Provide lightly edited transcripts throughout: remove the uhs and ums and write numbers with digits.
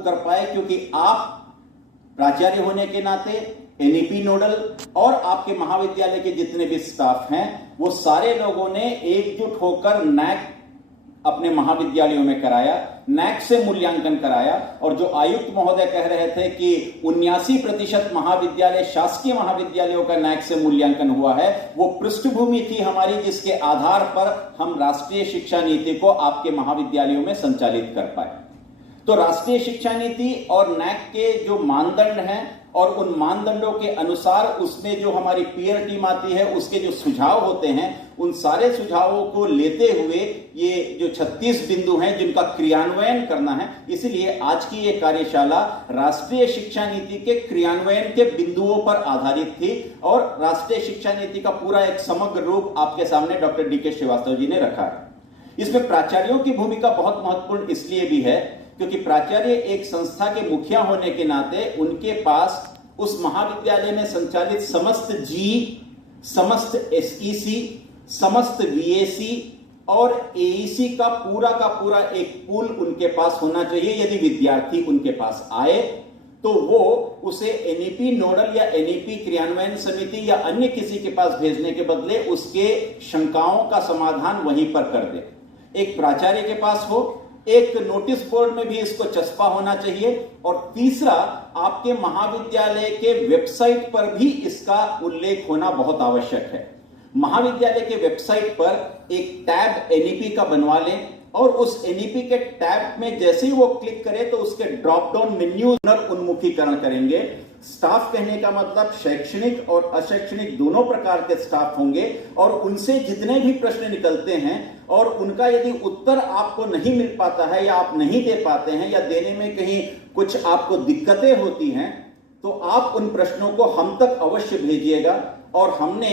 कर पाए, क्योंकि आप प्राचार्य होने के नाते एनईपी नोडल और आपके महाविद्यालय के जितने भी स्टाफ हैं वो सारे लोगों ने एकजुट होकर नैक अपने महाविद्यालयों में कराया, नैक से मूल्यांकन कराया। और जो आयुक्त महोदय कह रहे थे कि 79% महाविद्यालय शासकीय महाविद्यालयों का नैक से मूल्यांकन हुआ है, वो पृष्ठभूमि थी हमारी जिसके आधार पर हम राष्ट्रीय शिक्षा नीति को आपके महाविद्यालयों में संचालित कर पाए। तो राष्ट्रीय शिक्षा नीति और नैक के जो मानदंड हैं और उन मानदंडों के अनुसार उसमें जो हमारी पीयर टीम आती है उसके जो सुझाव होते हैं, उन सारे सुझावों को लेते हुए ये जो 36 बिंदु हैं जिनका क्रियान्वयन करना है, इसलिए आज की ये कार्यशाला राष्ट्रीय शिक्षा नीति के क्रियान्वयन के बिंदुओं पर आधारित थी। और राष्ट्रीय शिक्षा नीति का पूरा एक समग्र रूप आपके सामने डॉक्टर डी.के. श्रीवास्तव जी ने रखा है। इसमें प्राचार्यों की भूमिका बहुत महत्वपूर्ण इसलिए भी है क्योंकि प्राचार्य एक संस्था के मुखिया होने के नाते उनके पास उस महाविद्यालय में संचालित समस्त जी, समस्त एसईसी, समस्त वीएसी और एईसी का पूरा एक पूल उनके पास होना चाहिए। यदि विद्यार्थी उनके पास आए तो वो उसे एनईपी नोडल या एनईपी क्रियान्वयन समिति या अन्य किसी के पास भेजने के बदले उसके शंकाओं का समाधान वहीं पर कर दे। एक प्राचार्य के पास हो, एक नोटिस बोर्ड में भी इसको चस्पा होना चाहिए, और तीसरा आपके महाविद्यालय के वेबसाइट पर भी इसका उल्लेख होना बहुत आवश्यक है। महाविद्यालय के वेबसाइट पर एक टैब एनईपी का बनवा लें और उस एनईपी के टैब में जैसे ही वो क्लिक करे तो उसके ड्रॉप डाउन मेन्यू उन्मुखीकरण करेंगे। स्टाफ कहने का मतलब शैक्षणिक और अशैक्षणिक दोनों प्रकार के स्टाफ होंगे और उनसे जितने भी प्रश्न निकलते हैं और उनका यदि उत्तर आपको नहीं मिल पाता है या आप नहीं दे पाते हैं या देने में कहीं कुछ आपको दिक्कतें होती हैं तो आप उन प्रश्नों को हम तक अवश्य भेजिएगा। और हमने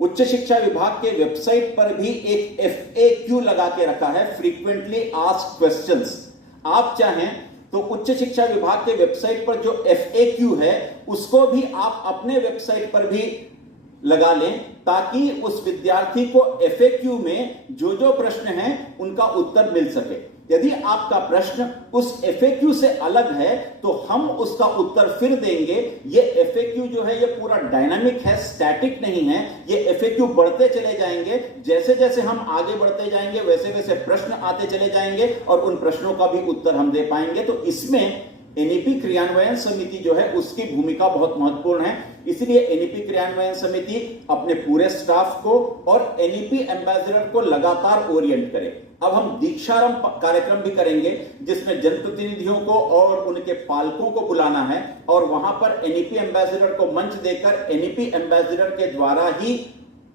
उच्च शिक्षा विभाग के वेबसाइट पर भी एक FAQ लगा के रखा है, फ्रीक्वेंटली आस्क्ड क्वेश्चंस। आप चाहें तो उच्च शिक्षा विभाग के वेबसाइट पर जो FAQ है उसको भी आप अपने वेबसाइट पर भी लगा लें ताकि उस विद्यार्थी को FAQ में जो जो प्रश्न हैं उनका उत्तर मिल सके। यदि आपका प्रश्न उस FAQ से अलग है तो हम उसका उत्तर फिर देंगे। ये FAQ जो है ये पूरा डायनामिक है, स्टैटिक नहीं है। ये FAQ बढ़ते चले जाएंगे, जैसे जैसे हम आगे बढ़ते जाएंगे वैसे वैसे प्रश्न आते चले जाएंगे और उन प्रश्नों का भी उत्तर हम दे पाएंगे। तो इसमें एनईपी क्रियान्वयन समिति जो है उसकी भूमिका बहुत महत्वपूर्ण है। इसलिए एनईपी क्रियान्वयन समिति अपने पूरे स्टाफ को और एनईपी एम्बेसडर को लगातार ओरिएंट करे। अब हम दीक्षारंभ कार्यक्रम भी करेंगे जिसमें जनप्रतिनिधियों को और उनके पालकों को बुलाना है और वहां पर एनईपी एम्बेसडर को मंच देकर एनईपी एम्बेसडर के द्वारा ही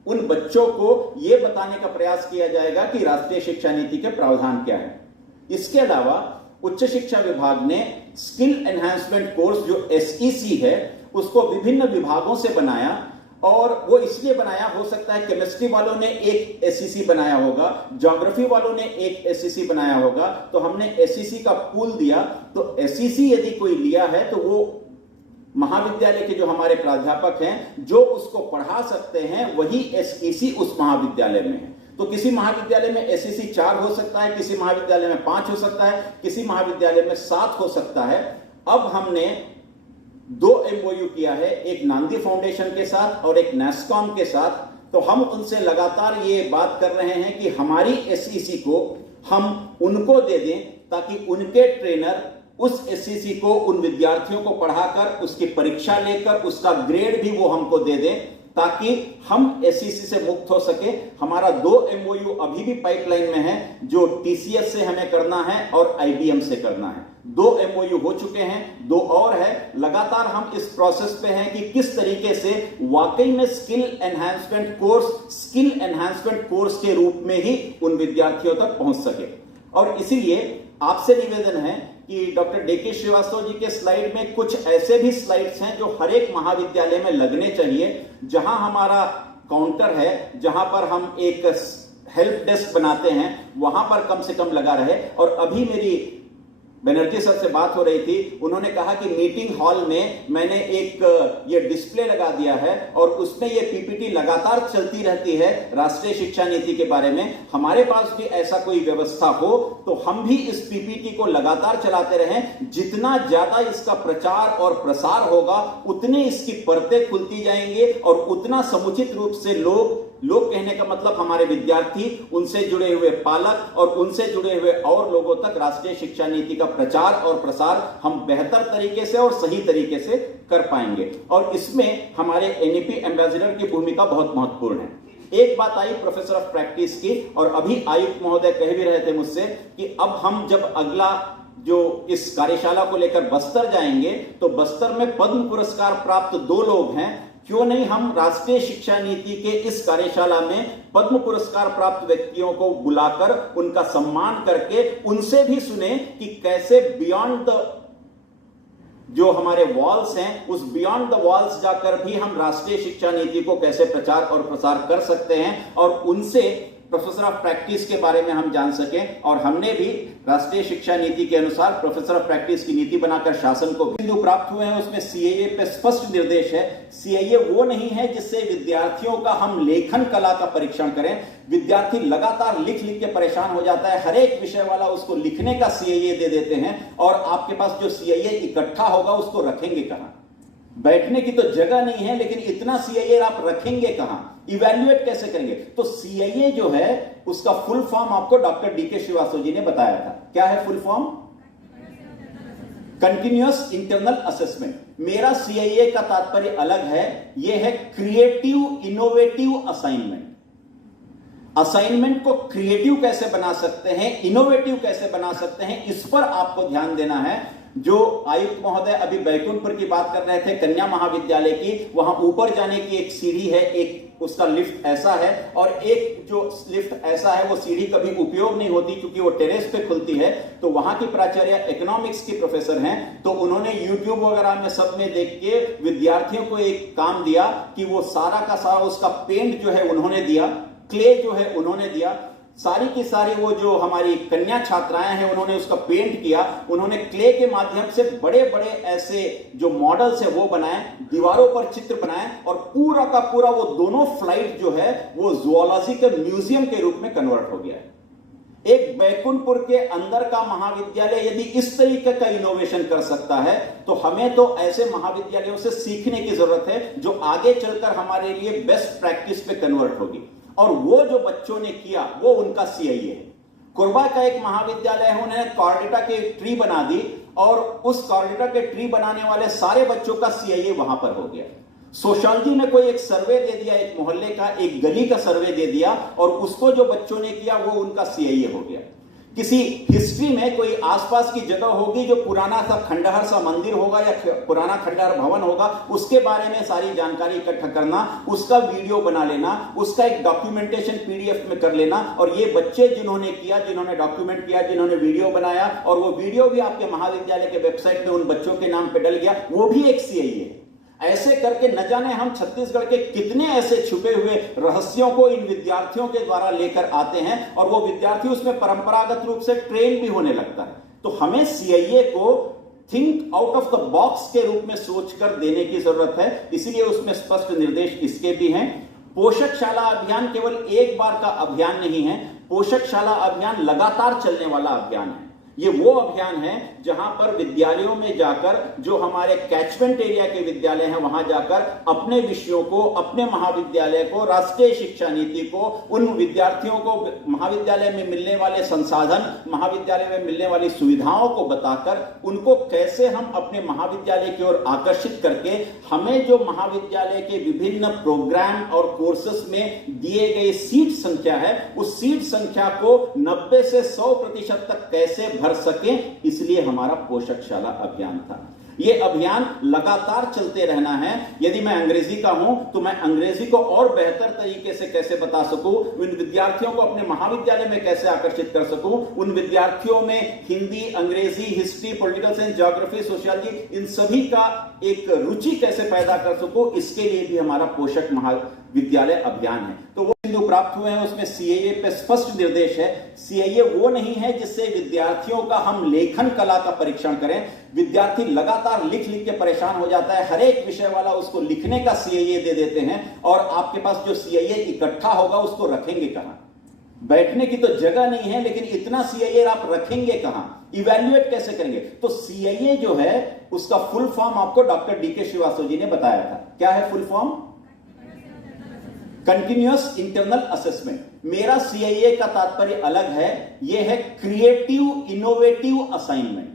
उन बच्चों को यह बताने का प्रयास किया जाएगा कि राष्ट्रीय शिक्षा नीति के प्रावधान क्या है। इसके अलावा उच्च शिक्षा विभाग ने स्किल एनहांसमेंट कोर्स जो एसईसी है उसको विभिन्न विभागों से बनाया और वो इसलिए बनाया, हो सकता है केमिस्ट्री वालों ने एक एसईसी बनाया होगा, ज्योग्राफी वालों ने एक एसईसी बनाया होगा, तो हमने एसईसी का पूल दिया। तो एसईसी यदि कोई लिया है तो वो महाविद्यालय के जो हमारे प्राध्यापक हैं जो उसको पढ़ा सकते हैं वही एसईसी उस महाविद्यालय में है। तो किसी महाविद्यालय में एसईसी 4 हो सकता है, किसी महाविद्यालय में 5 हो सकता है, किसी महाविद्यालय में 7 हो सकता है। अब हमने 2 MOU किया है, एक नांदी फाउंडेशन के साथ और एक NASSCOM के साथ। तो हम उनसे लगातार ये बात कर रहे हैं कि हमारी एसईसी को हम उनको दे दें ताकि उनके ट्रेनर उस एसईसी को उन विद्यार्थियों को पढ़ाकर उसकी परीक्षा लेकर उसका ग्रेड भी वो हमको दे दें ताकि हम एसईसी से मुक्त हो सके। हमारा 2 MOU अभी भी पाइपलाइन में है जो TCS से हमें करना है और IBM से करना है। 2 MOU हो चुके हैं, 2 और है। लगातार हम इस प्रोसेस पे हैं कि किस तरीके से वाकई में स्किल एनहांसमेंट कोर्स के रूप में ही उन विद्यार्थियों तक पहुंच सके। और इसीलिए आपसे निवेदन है कि डॉक्टर डी.के. श्रीवास्तव जी के स्लाइड में कुछ ऐसे भी स्लाइड्स हैं जो हर एक महाविद्यालय में लगने चाहिए। जहां हमारा काउंटर है, जहां पर हम एक हेल्प डेस्क बनाते हैं, वहां पर कम से कम लगा रहे। और अभी मेरी बनर्जी सर से बात हो रही थी, उन्होंने कहा कि मीटिंग हॉल में मैंने एक ये डिस्प्ले लगा दिया है और उसमें ये पीपीटी लगातार चलती रहती है राष्ट्रीय शिक्षा नीति के बारे में। हमारे पास भी ऐसा कोई व्यवस्था हो तो हम भी इस पीपीटी को लगातार चलाते रहें। जितना ज्यादा इसका प्रचार और प्रसार होगा उतनी इसकी परतें खुलती जाएंगे और उतना समुचित रूप से लोग कहने का मतलब हमारे विद्यार्थी, उनसे जुड़े हुए पालक और उनसे जुड़े हुए और लोगों तक राष्ट्रीय शिक्षा नीति का प्रचार और प्रसार हम बेहतर तरीके से और सही तरीके से कर पाएंगे। और इसमें हमारे एनईपी एम्बेसडर की भूमिका बहुत महत्वपूर्ण है। एक बात आई प्रोफेसर ऑफ प्रैक्टिस की, और अभी आयुक्त महोदय कह भी रहे थे मुझसे कि अब हम जब अगला जो इस कार्यशाला को लेकर बस्तर जाएंगे तो बस्तर में पद्म पुरस्कार प्राप्त 2 लोग हैं, क्यों नहीं हम राष्ट्रीय शिक्षा नीति के इस कार्यशाला में पद्म पुरस्कार प्राप्त व्यक्तियों को बुलाकर उनका सम्मान करके उनसे भी सुने कि कैसे बियॉन्ड द जो हमारे वॉल्स हैं, उस बियॉन्ड द वॉल्स जाकर भी हम राष्ट्रीय शिक्षा नीति को कैसे प्रचार और प्रसार कर सकते हैं, और उनसे प्रोफेसर ऑफ प्रैक्टिस के बारे में हम जान सकें। और हमने भी राष्ट्रीय शिक्षा नीति के अनुसार प्रोफेसर ऑफ प्रैक्टिस की नीति बनाकर शासन को बिंदु प्राप्त हुए हैं। उसमें सीएए पे स्पष्ट निर्देश है। सीएए वो नहीं है जिससे विद्यार्थियों का हम लेखन कला का परीक्षण करें। विद्यार्थी लगातार लिख लिख के परेशान हो जाता है, हर एक विषय वाला उसको लिखने का सीएए दे देते हैं, और आपके पास जो सीएए इकट्ठा होगा उसको रखेंगे कहां? बैठने की तो जगह नहीं है, लेकिन इतना सीआईए आप रखेंगे कहां? इवैल्यूएट कैसे करेंगे? तो सीआईए जो है उसका फुल फॉर्म आपको डॉक्टर डीके श्रीवास्तव जी ने बताया था। क्या है full form? Continuous internal assessment. मेरा सीआईए का तात्पर्य अलग है, यह है क्रिएटिव इनोवेटिव असाइनमेंट। असाइनमेंट को क्रिएटिव कैसे बना सकते हैं, इनोवेटिव कैसे बना सकते हैं, इस पर आपको ध्यान देना है। जो आयुक्त महोदय अभी बैकुंठपुर की बात कर रहे थे, कन्या महाविद्यालय की, वहां ऊपर जाने की एक सीढ़ी है, एक उसका लिफ्ट ऐसा है, और एक जो लिफ्ट ऐसा है वो सीढ़ी कभी उपयोग नहीं होती क्योंकि वो टेरेस पे खुलती है। तो वहां की प्राचार्य इकोनॉमिक्स की प्रोफेसर हैं, तो उन्होंने यूट्यूब वगैरह में सब में देख के विद्यार्थियों को एक काम दिया कि वो सारा का सारा उसका पेंट जो है उन्होंने दिया, क्ले जो है उन्होंने दिया, सारी की सारी वो जो हमारी कन्या छात्राएं हैं उन्होंने उसका पेंट किया, उन्होंने क्ले के माध्यम से बड़े बड़े ऐसे जो मॉडल्स है वो बनाए, दीवारों पर चित्र बनाए, और पूरा का पूरा वो दोनों फ्लाइट जो है वो जूलॉजिकल म्यूजियम के रूप में कन्वर्ट हो गया। एक बैकुंठपुर के अंदर का महाविद्यालय यदि इस तरीके का इनोवेशन कर सकता है तो हमें तो ऐसे महाविद्यालयों से सीखने की जरूरत है जो आगे चलकर हमारे लिए बेस्ट प्रैक्टिस पे कन्वर्ट होगी। और वो जो बच्चों ने किया वो उनका सीआईए है। कोरबा का एक महाविद्यालय है, उन्होंने कॉर्डेटा के ट्री बना दी, और उस कॉर्डेटा के ट्री बनाने वाले सारे बच्चों का सीआईए वहां पर हो गया। सोशियोलॉजी में कोई एक सर्वे दे दिया, एक मोहल्ले का, एक गली का सर्वे दे दिया, और उसको जो बच्चों ने किया वो उनका सीआईए हो गया। किसी हिस्ट्री में कोई आसपास की जगह होगी जो पुराना सा खंडहर सा मंदिर होगा या पुराना खंडहर भवन होगा, उसके बारे में सारी जानकारी इकट्ठा करना, उसका वीडियो बना लेना, उसका एक डॉक्यूमेंटेशन पीडीएफ में कर लेना, और ये बच्चे जिन्होंने किया, जिन्होंने डॉक्यूमेंट किया, जिन्होंने वीडियो बनाया, और वो वीडियो भी आपके महाविद्यालय के वेबसाइट में उन बच्चों के नाम पे डल गया, वो भी एक सीआईए है। ऐसे करके न जाने हम छत्तीसगढ़ के कितने ऐसे छुपे हुए रहस्यों को इन विद्यार्थियों के द्वारा लेकर आते हैं, और वो विद्यार्थी उसमें परंपरागत रूप से ट्रेन भी होने लगता है। तो हमें सीआईए को think out of the box के रूप में सोचकर देने की जरूरत है, इसलिए उसमें स्पष्ट निर्देश इसके भी हैं। पोषक शाला अभियान केवल एक बार का अभियान नहीं है, पोषक शाला अभियान लगातार चलने वाला अभियान है। ये वो अभियान है जहां पर विद्यालयों में जाकर, जो हमारे कैचमेंट एरिया के विद्यालय हैं, वहां जाकर अपने विषयों को, अपने महाविद्यालय को, राष्ट्रीय शिक्षा नीति को, उन विद्यार्थियों को महाविद्यालय में मिलने वाले संसाधन, महाविद्यालय में मिलने वाली सुविधाओं को बताकर उनको कैसे हम अपने महाविद्यालय की ओर आकर्षित करके हमें जो महाविद्यालय के विभिन्न प्रोग्राम और कोर्सेस में दिए गए सीट संख्या है, उस सीट संख्या को 90 से 100% तक कैसे भर सकें, इसलिए हमारा पोषक शाला अभियान था। यह अभियान लगातार चलते रहना है। यदि मैं अंग्रेजी का हूं तो मैं अंग्रेजी को और बेहतर तरीके से कैसे बता सकूं, उन विद्यार्थियों को अपने महाविद्यालय में कैसे आकर्षित कर सकूं, उन विद्यार्थियों में हिंदी, अंग्रेजी, history, political science, geography, sociology, इन सभी का एक रुचि कैसे पैदा कर सकूं, इसके लिए भी हमारा पोषक महाविद्यालय अभियान है। तो वो बिंदु प्राप्त हुए हैं, उसमें सीआईए पे स्पष्ट निर्देश है। सीआईए वो नहीं है जिससे विद्यार्थियों का हम लेखन कला का परीक्षण करें। विद्यार्थी लगातार लिख लिख के परेशान हो जाता है, हर एक विषय वाला उसको लिखने का सीआईए दे देते हैं, और आपके पास जो सीआईए इकट्ठा होगा उसको रखेंगे कहां? बैठने की तो जगह नहीं है, लेकिन इतना सीआईए आप रखेंगे कहां? इवैल्यूएट कैसे करेंगे? तो सीआईए जो है उसका फुल फॉर्म आपको डॉक्टर डीके श्रीवास्तव जी ने बताया था। क्या है full form? Continuous internal assessment. मेरा सीआईए का तात्पर्य अलग है, यह है क्रिएटिव इनोवेटिव असाइनमेंट।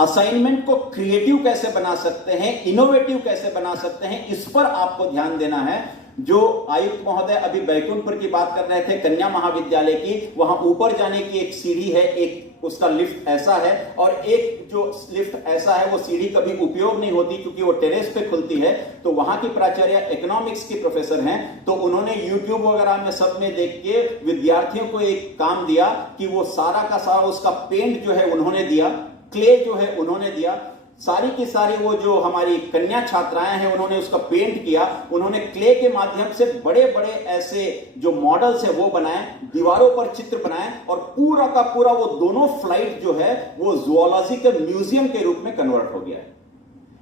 असाइनमेंट को क्रिएटिव कैसे बना सकते हैं, इनोवेटिव कैसे बना सकते हैं, इस पर आपको ध्यान देना है। जो आयुक्त महोदय अभी बैकुंठपुर की बात कर रहे थे, कन्या महाविद्यालय की, वहां ऊपर जाने की एक सीढ़ी है, एक उसका लिफ्ट ऐसा है, और एक जो लिफ्ट ऐसा है वो सीढ़ी कभी उपयोग नहीं होती क्योंकि वो टेरेस पे खुलती है। तो वहां की प्राचार्य इकोनॉमिक्स की प्रोफेसर हैं, तो उन्होंने यूट्यूब वगैरह में सब में देख के विद्यार्थियों को एक काम दिया कि वो सारा का सारा उसका पेंट जो है उन्होंने दिया, क्ले जो है उन्होंने दिया, सारी की सारी वो जो हमारी कन्या छात्राएं हैं उन्होंने उसका पेंट किया, उन्होंने क्ले के माध्यम से बड़े बड़े ऐसे जो मॉडल्स है वो बनाए, दीवारों पर चित्र बनाए, और पूरा का पूरा वो दोनों फ्लाइट जो है वो जूलॉजी के म्यूजियम के रूप में कन्वर्ट हो गया है।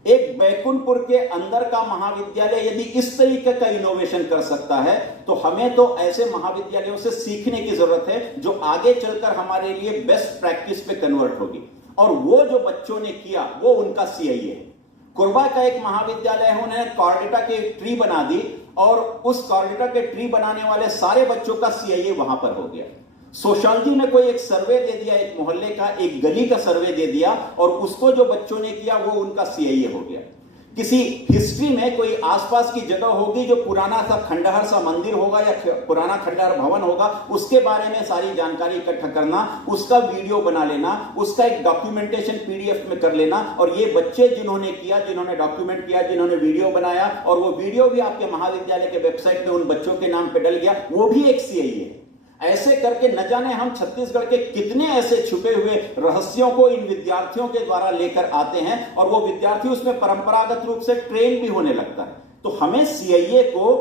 एक बैकुंठपुर के अंदर का महाविद्यालय यदि इस तरीके का इनोवेशन कर सकता है, तो हमें तो ऐसे महाविद्यालयों से सीखने की जरूरत है जो आगे चलकर हमारे लिए बेस्ट प्रैक्टिस पे कन्वर्ट होगी। और वो जो बच्चों ने किया वो उनका सीआईए है। कोरबा का एक महाविद्यालय है, उन्होंने कॉर्डेटा के ट्री बना दी, और उस कॉर्डेटा के ट्री बनाने वाले सारे बच्चों का सीआईए वहां पर हो गया। सोशियोलॉजी में कोई एक सर्वे दे दिया, एक मोहल्ले का, एक गली का सर्वे दे दिया, और उसको जो बच्चों ने किया वो उनका सीआईए हो गया। किसी हिस्ट्री में कोई आसपास की जगह होगी जो पुराना सा खंडहर सा मंदिर होगा या पुराना खंडहर भवन होगा, उसके बारे में सारी जानकारी इकट्ठा करना, उसका वीडियो बना लेना, उसका एक डॉक्यूमेंटेशन पीडीएफ में कर लेना, और ये बच्चे जिन्होंने किया, जिन्होंने डॉक्यूमेंट किया, जिन्होंने वीडियो बनाया, और वो वीडियो भी आपके महाविद्यालय के वेबसाइट में उन बच्चों के नाम पे डल गया, वो भी एक सीआईए है। ऐसे करके न जाने हम छत्तीसगढ़ के कितने ऐसे छुपे हुए रहस्यों को इन विद्यार्थियों के द्वारा लेकर आते हैं, और वो विद्यार्थी उसमें परंपरागत रूप से ट्रेन भी होने लगता है। तो हमें सीआईए को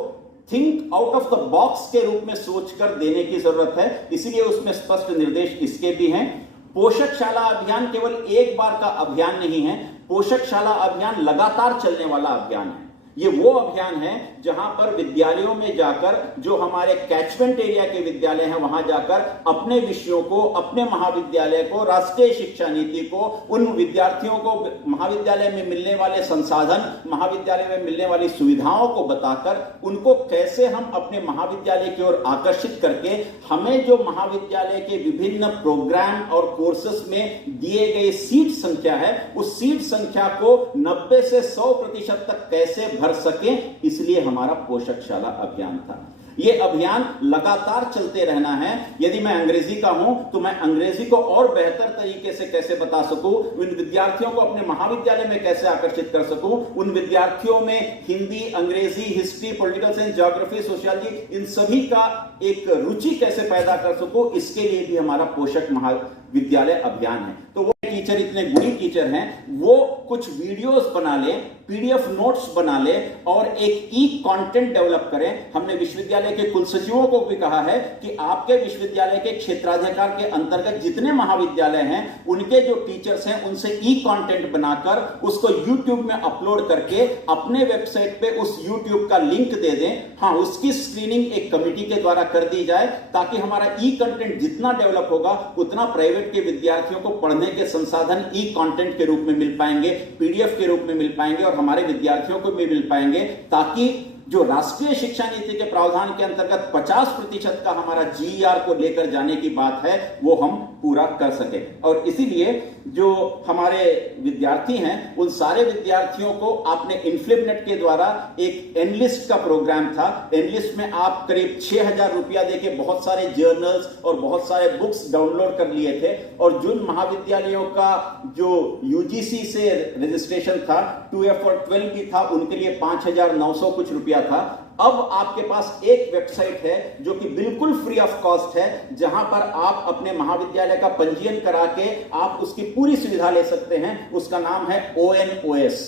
think out of the box के रूप में सोचकर देने की जरूरत है, इसीलिए उसमें स्पष्ट निर्देश इसके भी हैं। पोषक शाला अभियान केवल एक बार का अभियान नहीं है, पोषक शाला अभियान लगातार चलने वाला अभियान है। ये वो अभियान है जहां पर विद्यालयों में जाकर, जो हमारे कैचमेंट एरिया के विद्यालय हैं, वहां जाकर अपने विषयों को, अपने महाविद्यालय को, राष्ट्रीय शिक्षा नीति को, उन विद्यार्थियों को महाविद्यालय में मिलने वाले संसाधन, महाविद्यालय में मिलने वाली सुविधाओं को बताकर उनको कैसे हम अपने महाविद्यालय की ओर आकर्षित करके हमें जो महाविद्यालय के विभिन्न प्रोग्राम और कोर्सेस में दिए गए सीट संख्या है, उस सीट संख्या को 90 से 100% तक कैसे भर सके, इसलिए हमारा पोषक शाला अभियान था। यह अभियान लगातार चलते रहना है। यदि मैं अंग्रेजी का हूं तो मैं अंग्रेजी को और बेहतर तरीके से कैसे बता सकूं, उन विद्यार्थियों को अपने महाविद्यालय में कैसे आकर्षित कर सकूं, उन विद्यार्थियों में हिंदी, अंग्रेजी, history, political science, geography, sociology, इन सभी का एक रुचि कैसे पैदा कर सकूं, इसके लिए भी हमारा पोषक महाविद्यालय अभियान है। तो वो टीचर इतने गुणी टीचर हैं, वो कुछ वीडियोस बना ले, पीडीएफ नोट्स बना ले, और एक ई कंटेंट डेवलप करें। हमने विश्वविद्यालय के कुलसचिवों को भी कहा है कि आपके विश्वविद्यालय के क्षेत्राधिकार के अंतर्गत जितने महाविद्यालय हैं, उनके जो टीचर्स हैं, उनसे ई कंटेंट बनाकर उसको यूट्यूब में अपलोड करके अपने वेबसाइट पे उस यूट्यूब का लिंक दे दें। हाँ, उसकी स्क्रीनिंग एक कमिटी के द्वारा कर दी जाए, ताकि हमारा ई कंटेंट जितना डेवलप होगा उतना प्राइवेट के विद्यार्थियों को पढ़ने के संसाधन ई कंटेंट के रूप में मिल पाएंगे, पीडीएफ के रूप में मिल पाएंगे, और हमारे विद्यार्थियों को भी मिल पाएंगे, ताकि जो राष्ट्रीय शिक्षा नीति के प्रावधान के अंतर्गत 50% का हमारा जीईआर को लेकर जाने की बात है, वो हम पूरा कर सके। और इसीलिए जो हमारे विद्यार्थी हैं, उन सारे विद्यार्थियों को आपने इन्फ्लिपनेट के द्वारा एक एनलिस्ट का प्रोग्राम था। एनलिस्ट में आप करीब 6000 रुपया देके बहुत सारे जर्नल्स और बहुत सारे बुक्स डाउनलोड कर लिए थे, और जिन महाविद्यालयों का जो यूजीसी से रजिस्ट्रेशन था, 2F और 12 भी था, उनके लिए 5900 कुछ रुपया था। अब आपके पास एक वेबसाइट है जो कि बिल्कुल फ्री ऑफ कॉस्ट है, जहां पर आप अपने महाविद्यालय का पंजीयन करा के आप उसकी पूरी सुविधा ले सकते हैं। उसका नाम है ONOS,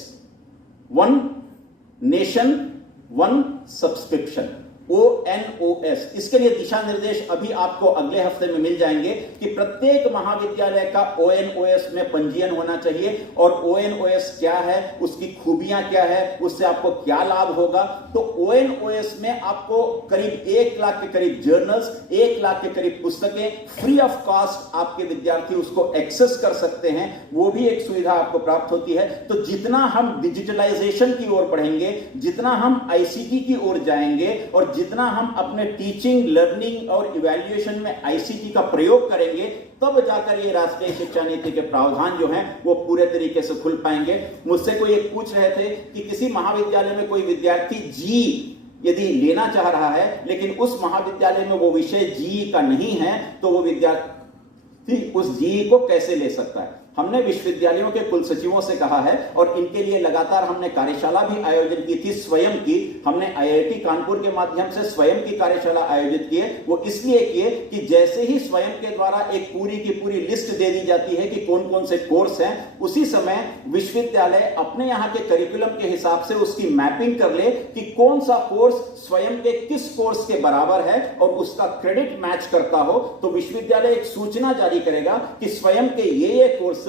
one nation one subscription, ONOS। इसके लिए दिशा निर्देश अभी आपको अगले हफ्ते में मिल जाएंगे कि प्रत्येक महाविद्यालय का ONOS में पंजीयन होना चाहिए, और ONOS क्या है, उसकी खूबियां क्या है, उससे आपको क्या लाभ होगा। तो ONOS में आपको करीब 1 लाख के करीब जर्नल्स, 1 लाख के करीब पुस्तकें फ्री ऑफ कॉस्ट आपके विद्यार्थी उसको एक्सेस कर सकते हैं, वो भी एक सुविधा आपको प्राप्त होती है। तो जितना हम डिजिटलाइजेशन की ओर बढ़ेंगे, जितना हम ICT की ओर जाएंगे, और जितना हम अपने टीचिंग, लर्निंग और इवैल्यूएशन में ICT का प्रयोग करेंगे, तब जाकर ये राष्ट्रीय शिक्षा नीति के प्रावधान जो हैं वो पूरे तरीके से खुल पाएंगे। मुझसे कोई एक पूछ रहे थे कि किसी महाविद्यालय में कोई विद्यार्थी जी यदि लेना चाह रहा है, लेकिन उस महाविद्यालय में वो विषय जी का नहीं है, तो वो विद्यार्थी उस जी को कैसे ले सकता है। हमने विश्वविद्यालयों के कुल सचिवों से कहा है, और इनके लिए लगातार हमने कार्यशाला भी आयोजित की थी, स्वयं की। हमने IIT कानपुर के माध्यम से स्वयं की कार्यशाला आयोजित किए। वो इसलिए किए कि जैसे ही स्वयं के द्वारा एक पूरी की पूरी लिस्ट दे दी जाती है कि कौन कौन से कोर्स हैं, उसी समय विश्वविद्यालय अपने यहाँ के करिकुलम के हिसाब से उसकी मैपिंग कर ले कि कौन सा कोर्स स्वयं के किस कोर्स के बराबर है और उसका क्रेडिट मैच करता हो। तो विश्वविद्यालय एक सूचना जारी करेगा कि स्वयं के ये कोर्स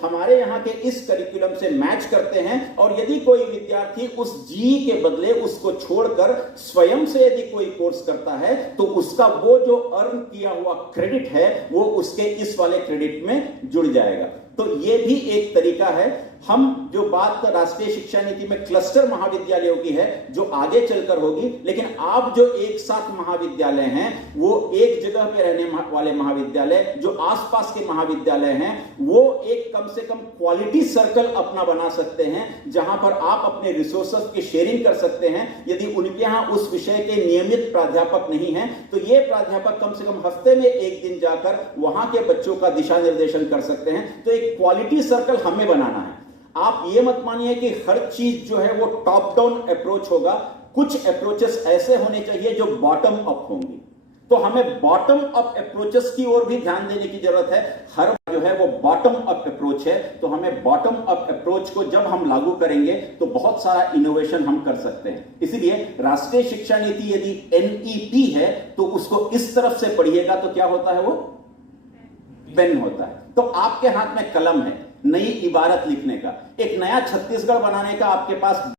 हमारे यहां के इस करिकुलम से मैच करते हैं, और यदि कोई विद्यार्थी उस जी के बदले उसको छोड़कर स्वयं से यदि कोई कोर्स करता है, तो उसका वो जो अर्न किया हुआ क्रेडिट है वो उसके इस वाले क्रेडिट में जुड़ जाएगा। तो ये भी एक तरीका है। हम जो बात राष्ट्रीय शिक्षा नीति में क्लस्टर महाविद्यालयों की है, जो आगे चलकर होगी, लेकिन आप जो एक साथ महाविद्यालय हैं, वो एक जगह पे रहने वाले महाविद्यालय, जो आसपास के महाविद्यालय हैं, वो एक कम से कम क्वालिटी सर्कल अपना बना सकते हैं, जहां पर आप अपने रिसोर्सेस की शेयरिंग कर सकते हैं। यदि उनके यहां उस विषय के नियमित प्राध्यापक नहीं हैं, तो ये प्राध्यापक कम से कम हफ्ते में एक दिन जाकर वहां के बच्चों का दिशा निर्देशन कर सकते हैं। तो एक क्वालिटी सर्कल हमें बनाना है। आप ये मत मानिए कि हर चीज जो है वो टॉप डाउन अप्रोच होगा। कुछ अप्रोचेस ऐसे होने चाहिए जो बॉटम अप होंगी। तो हमें बॉटम अप अप्रोचेस की ओर भी ध्यान देने की जरूरत है। हर जो है वो बॉटम अप अप्रोच है, तो हमें बॉटम अप अप्रोच को जब हम लागू करेंगे तो बहुत सारा इनोवेशन हम कर सकते हैं। इसीलिए राष्ट्रीय शिक्षा नीति यदि NEP है तो उसको इस तरफ से पढ़िएगा तो क्या होता है, वो पेन होता है। तो आपके हाथ में कलम है नई इबारत लिखने का, एक नया छत्तीसगढ़ बनाने का आपके पास